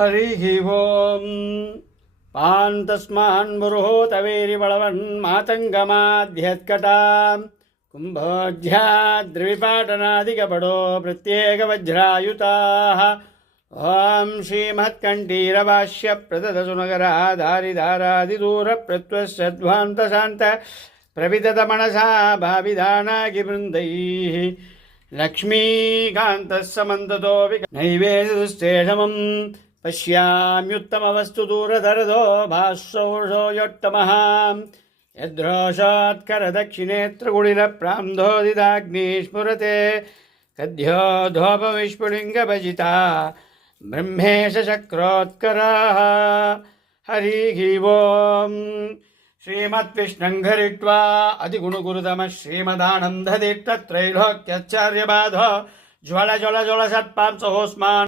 हरिः ओं पान्तस्मान्मुरुहोतवेरिवळवन्मातङ्गमाध्यत्कटां कुम्भोऽध्याद्रिविपाटनादिकपडो प्रत्येकवज्रायुताः ॐ श्रीमत्कण्ठीरवाश्यप्रददसुनगराधारिधारादिदूरप्रत्वसध्वान्तशान्त प्रविदतमनसा भाविदानागिवृन्दैः लक्ष्मीकान्तः समन्ततो नैवेदुस्तेषमम् पश्याम्युत्तमवस्तु दूरधरदो भास्सौषो योत्तमः यद्रोषात्करदक्षिणेत्रकुडिलप्रान्धोदिताग्निः स्फुरते कद्योधोपविस्फुलिङ्गभजिता ब्रह्मेशचक्रोत्कराः हरिः ओं श्रीमद्विष्णुं घरित्वा अतिगुणगुरुतमः श्रीमदानन्दतीर्थत्रैलोक्यचार्यबाधो ज्वल ज्वल ज्वल सत्पांसोऽस्मान्